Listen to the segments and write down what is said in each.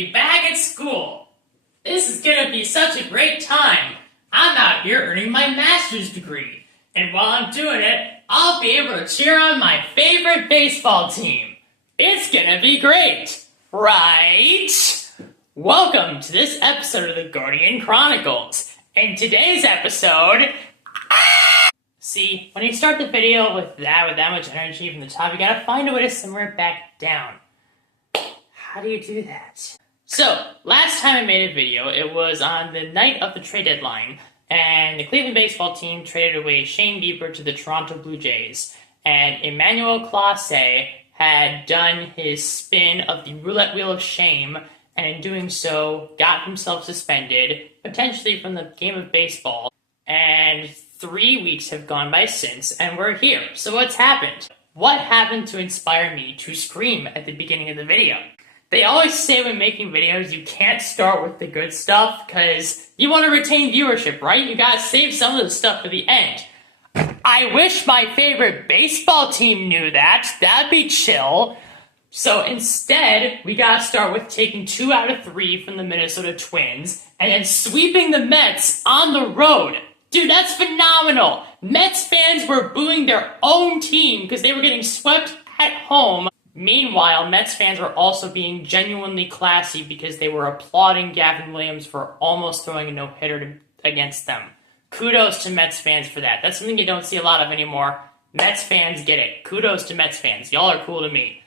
be back at school. This is gonna be such a great time. I'm out here earning my master's degree. And while I'm doing it, I'll be able to cheer on my favorite baseball team. It's gonna be great, right? Welcome to this episode of the Guardian Chronicles. In today's episode... See, when you start the video with that much energy from the top, you gotta find a way to simmer it back down. How do you do that? So, last time I made a video, it was on the night of the trade deadline, and the Cleveland baseball team traded away Shane Bieber to the Toronto Blue Jays, and Emmanuel Clase had done his spin of the roulette wheel of shame, and in doing so, got himself suspended, potentially from the game of baseball, and 3 weeks have gone by since, and we're here. So what's happened? What happened to inspire me to scream at the beginning of the video? They always say when making videos, you can't start with the good stuff, because you want to retain viewership, right? You gotta save some of the stuff for the end. I wish my favorite baseball team knew that. That'd be chill. So instead, we gotta start with taking 2 out of 3 from the Minnesota Twins, and then sweeping the Mets on the road. Dude, that's phenomenal! Mets fans were booing their own team because they were getting swept at home. Meanwhile, Mets fans were also being genuinely classy because they were applauding Gavin Williams for almost throwing a no-hitter against them. Kudos to Mets fans for that. That's something you don't see a lot of anymore. Mets fans get it. Kudos to Mets fans. Y'all are cool to me.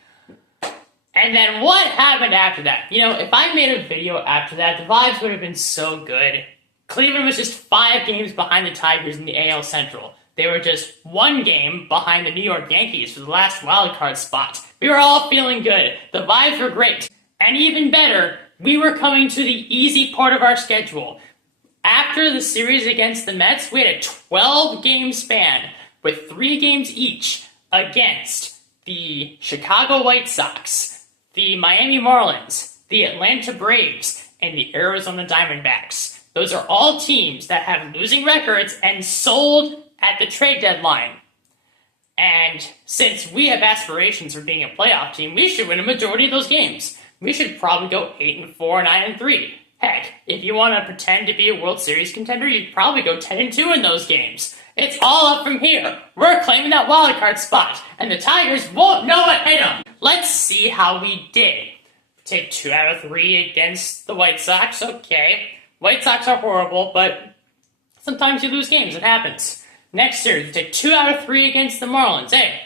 And then what happened after that? You know, if I made a video after that, the vibes would have been so good. Cleveland was just 5 games behind the Tigers in the AL Central. They were just 1 game behind the New York Yankees for the last wildcard spot. We were all feeling good. The vibes were great. And even better, we were coming to the easy part of our schedule. After the series against the Mets, we had a 12-game span with 3 games each against the Chicago White Sox, the Miami Marlins, the Atlanta Braves, and the Arizona Diamondbacks. Those are all teams that have losing records and sold at the trade deadline. And since we have aspirations for being a playoff team, we should win a majority of those games. We should probably go 8-4, 9-3. Heck, if you want to pretend to be a World Series contender, you'd probably go 10-2 in those games. It's all up from here. We're claiming that wildcard spot, and the Tigers won't know what hit them. Let's see how we did. Take 2 out of 3 against the White Sox, okay. White Sox are horrible, but sometimes you lose games. It happens. Next series, we take 2 out of 3 against the Marlins. Hey,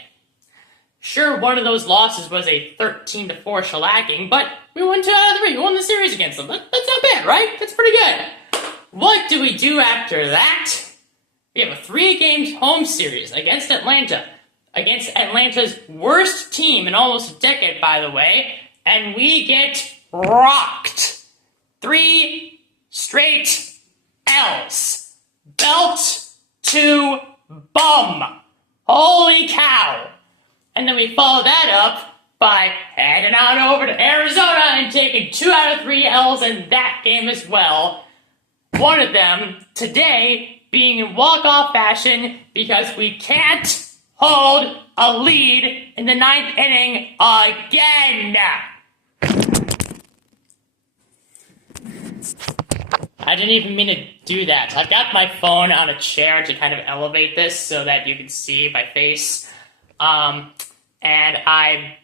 sure, one of those losses was a 13-4 shellacking, but we won 2 out of 3. We won the series against them. That's not bad, right? That's pretty good. What do we do after that? We have a 3-game home series against Atlanta. Against Atlanta's worst team in almost a decade, by the way, and we get rocked. 3 straight L's. Belt to bum. Holy cow. And then we follow that up by heading on over to Arizona and taking 2 out of 3 L's in that game as well. One of them, today, being in walk-off fashion because we can't hold a lead in the 9th inning again. I didn't even mean to do that. I've got my phone on a chair to kind of elevate this so that you can see my face. And I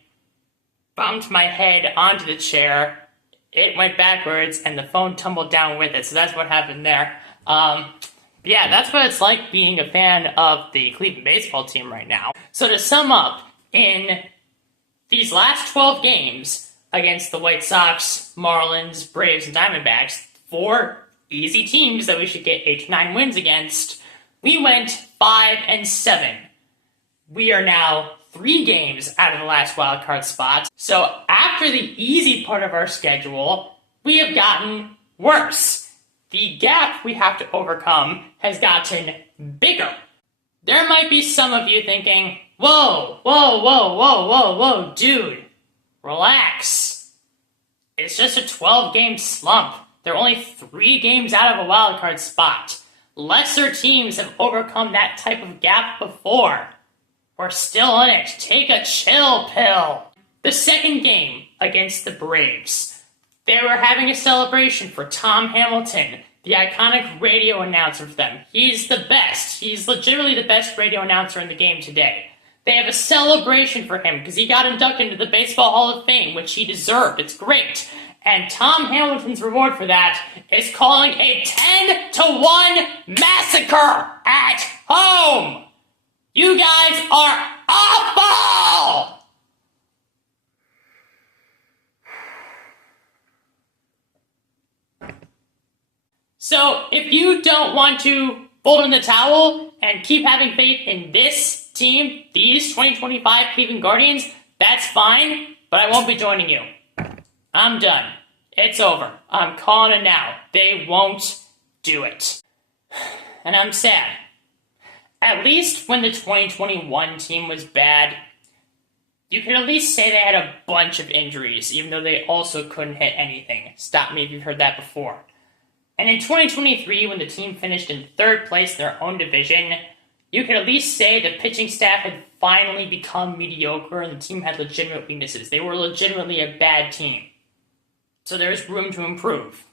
bumped my head onto the chair. It went backwards, and the phone tumbled down with it. So that's what happened there. Yeah, that's what it's like being a fan of the Cleveland baseball team right now. So to sum up, in these last 12 games against the White Sox, Marlins, Braves, and Diamondbacks, 4 easy teams that we should get 8-9 wins against, we went 5-7. We are now 3 games out of the last wildcard spot. So after the easy part of our schedule, we have gotten worse. The gap we have to overcome has gotten bigger. There might be some of you thinking, whoa, dude, relax. It's just a 12-game slump. They're only 3 games out of a wildcard spot. Lesser teams have overcome that type of gap before. We're still in it. Take a chill pill. The second game against the Braves. They were having a celebration for Tom Hamilton, the iconic radio announcer for them. He's the best. He's legitimately the best radio announcer in the game today. They have a celebration for him because he got inducted into the Baseball Hall of Fame, which he deserved. It's great. And Tom Hamilton's reward for that is calling a 10-1 massacre at home. You guys are awful! So, if you don't want to fold in the towel and keep having faith in this team, these 2025 Cleveland Guardians, that's fine, but I won't be joining you. I'm done. It's over. I'm calling it now. They won't do it. And I'm sad. At least when the 2021 team was bad, you could at least say they had a bunch of injuries, even though they also couldn't hit anything. Stop me if you've heard that before. And in 2023, when the team finished in third place in their own division, you could at least say the pitching staff had finally become mediocre and the team had legitimate weaknesses. They were legitimately a bad team. So there's room to improve.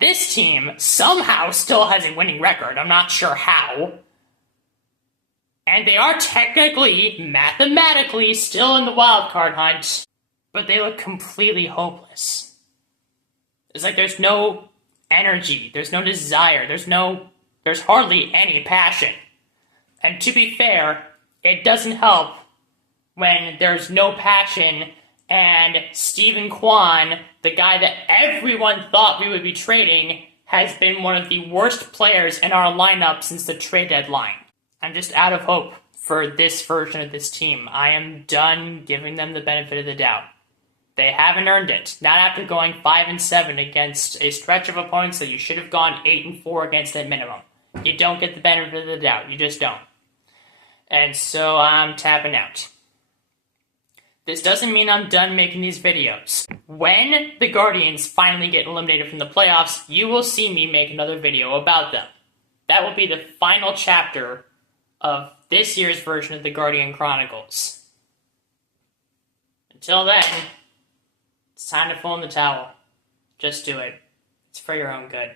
This team somehow still has a winning record. I'm not sure how. And they are technically, mathematically, still in the wild card hunt, but they look completely hopeless. It's like there's no energy, there's no desire, there's hardly any passion. And to be fair, it doesn't help when there's no passion and Steven Kwan, the guy that everyone thought we would be trading, has been one of the worst players in our lineup since the trade deadline. I'm just out of hope for this version of this team. I am done giving them the benefit of the doubt. They haven't earned it. Not after going 5-7 against a stretch of opponents that you should have gone 8-4 against at minimum. You don't get the benefit of the doubt. You just don't. And so I'm tapping out. This doesn't mean I'm done making these videos. When the Guardians finally get eliminated from the playoffs, you will see me make another video about them. That will be the final chapter of this year's version of the Guardian Chronicles. Until then, it's time to fold in the towel. Just do it. It's for your own good.